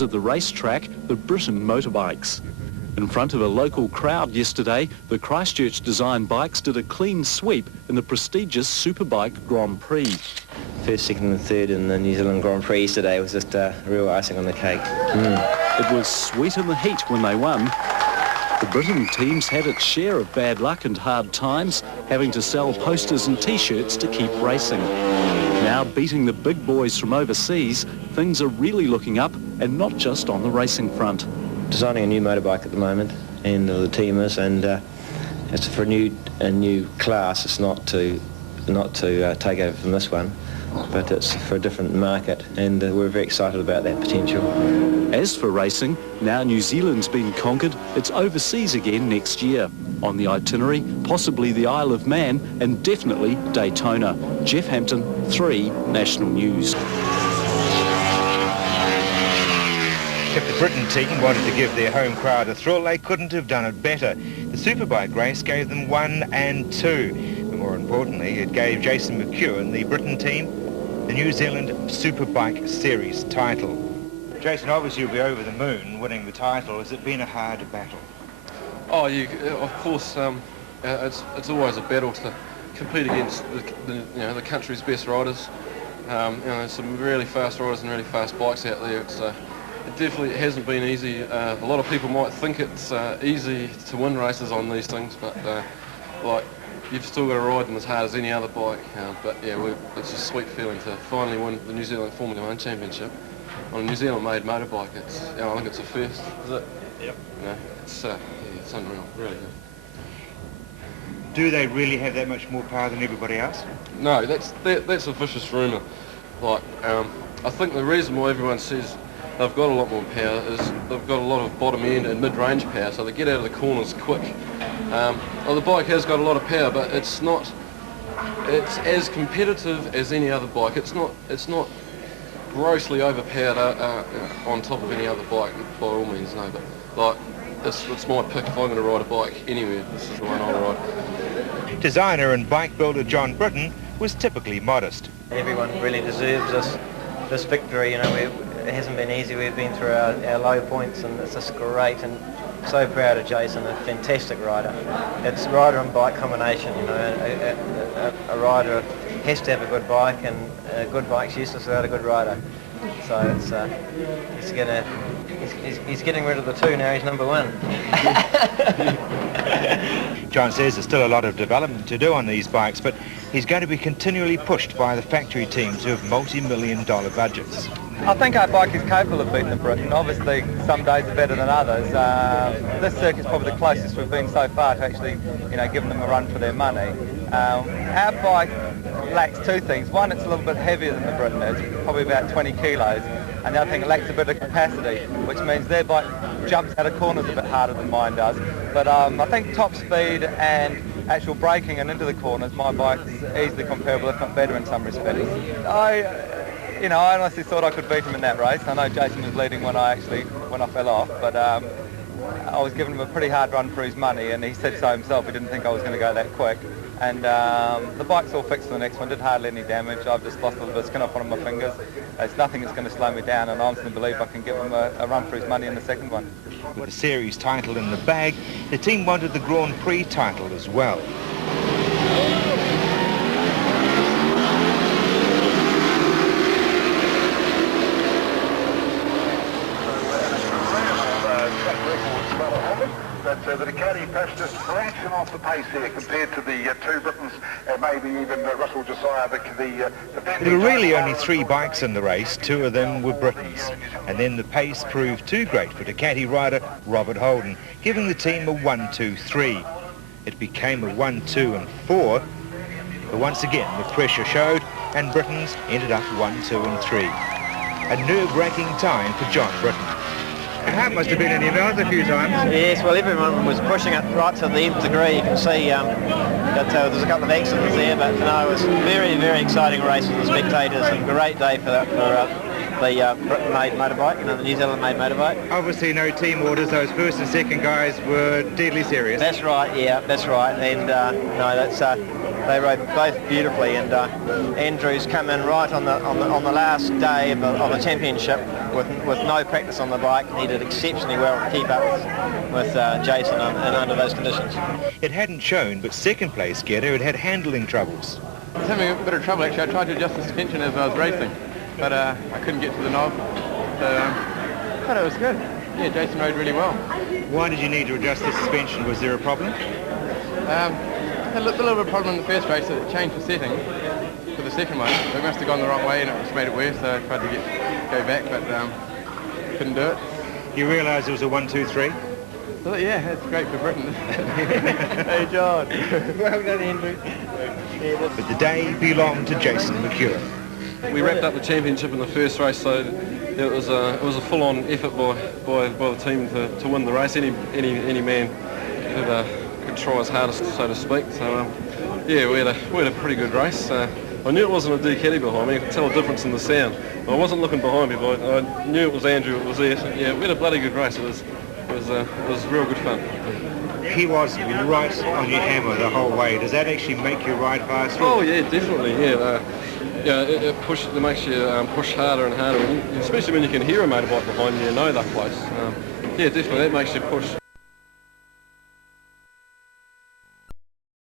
At the racetrack, the Britten motorbikes. In front of a local crowd yesterday, the Christchurch-designed bikes did a clean sweep in the prestigious Superbike Grand Prix. First, second and third in the New Zealand Grand Prix today was just real icing on the cake. It was sweet in the heat when they won. The Britten teams had its share of bad luck and hard times, having to sell posters and T-shirts to keep racing. Now beating the big boys from overseas, things are really looking up, and not just on the racing front. Designing a new motorbike at the moment, and the team is, and it's for a new class. It's not to take over from this one, but it's for a different market, and we're very excited about that potential. As for racing, now New Zealand's been conquered, it's overseas again next year. On the itinerary, possibly the Isle of Man, and definitely Daytona. Jeff Hampton, 3 National News. If the Britten team wanted to give their home crowd a thrill, they couldn't have done it better. The Superbike race gave them 1 and 2. But more importantly, it gave Jason McEwen, the Britten team, the New Zealand Superbike Series title. Jason, obviously you'll be over the moon winning the title. Has it been a hard battle? Oh, of course. It's always a battle to compete against the country's best riders. There's some really fast riders and really fast bikes out there. It definitely hasn't been easy. A lot of people might think it's easy to win races on these things, but you've still got to ride them as hard as any other bike. But yeah, it's a sweet feeling to finally win the New Zealand Formula 1 Championship on a New Zealand-made motorbike. I think it's a first, is it? Yep. It's unreal, really good. Do they really have that much more power than everybody else? No, that's a vicious rumour. I think the reason why everyone says they've got a lot more power is they've got a lot of bottom end and mid-range power, so they get out of the corners quick. The bike has got a lot of power, but it's as competitive as any other bike. It's not grossly overpowered on top of any other bike, by all means, no, but it's my pick. If I'm going to ride a bike anywhere, this is the one I'll ride. Designer and bike builder John Britten was typically modest. Everyone really deserves this victory. It hasn't been easy. We've been through our low points, and it's just great, and so proud of Jason, a fantastic rider. It's rider and bike combination. A rider has to have a good bike, and a good bike's useless without a good rider. So he's getting rid of the 2 now. He's number 1. John says there's still a lot of development to do on these bikes, but he's going to be continually pushed by the factory teams who have multi-million-dollar budgets. I think our bike is capable of beating the Britten. Obviously, some days are better than others. This circuit's probably the closest we've been so far to actually, giving them a run for their money. Our bike lacks 2 things. One, it's a little bit heavier than the Britten is, probably about 20 kilos. And the other thing, it lacks a bit of capacity, which means their bike jumps out of corners a bit harder than mine does. But I think top speed and actual braking and into the corners, my bike's easily comparable, if not better in some respects. I honestly thought I could beat him in that race. I know Jason was leading when I fell off, but I was giving him a pretty hard run for his money, and he said so himself. He didn't think I was going to go that quick. And the bike's all fixed for the next one. Did hardly any damage. I've just lost a little bit of skin off one of my fingers. It's nothing that's going to slow me down, and I honestly believe I can give him a run for his money in the second one. With the series title in the bag, the team wanted the Grand Prix title as well. The Ducati perhaps just fraction off the pace here compared to the 2 Britons, and maybe even Russell Josiah. There were really only 3 bikes in the race, 2 of them were Britons. And then the pace proved too great for Ducati rider Robert Holden, giving the team a 1-2-3. It became a 1-2-4, but once again the pressure showed, and Britons ended up 1-2-3. A nerve-wracking time for John Britten. That must have been in your mouth a few times. Yes, well, everyone was pushing it right to the nth degree. You can see that there's a couple of accidents there, but it was a very, very exciting race for the spectators, and a great day for the Britain-made motorbike, the New Zealand-made motorbike. Obviously no team orders. Those first and second guys were deadly serious. That's right, yeah, that's right. And They rode both beautifully, and Andrew's come in right on the last day of the championship with no practice on the bike. He did exceptionally well to keep up with Jason and under those conditions. It hadn't shown, but second place getter had handling troubles. I was having a bit of trouble actually. I tried to adjust the suspension as I was racing, but I couldn't get to the knob. So, but it was good. Yeah, Jason rode really well. Why did you need to adjust the suspension? Was there a problem? Had a little bit of problem in the first race. It changed the setting for the second one. They must have gone the wrong way and it just made it worse, so I tried to go back, but couldn't do it. You realised it was a 1, 2, 3? Well, yeah, that's great for Britain. Hey, John. Well done, Andrew. But the day belonged to Jason McEwen. We wrapped up the championship in the first race, so it was a full-on effort by the team to win the race. Any man could try his hardest, so to speak. So yeah, we had a pretty good race. I knew it wasn't a Ducati behind me. I could tell a difference in the sound. I wasn't looking behind me, but I knew it was Andrew. It was there. So, yeah, we had a bloody good race. It was real good fun. He was right on your hammer the whole way. Does that actually make you ride faster? Oh yeah, definitely. Yeah. It makes you push harder and harder, and especially when you can hear a motorbike behind you and know they're close. Yeah, definitely, that makes you push.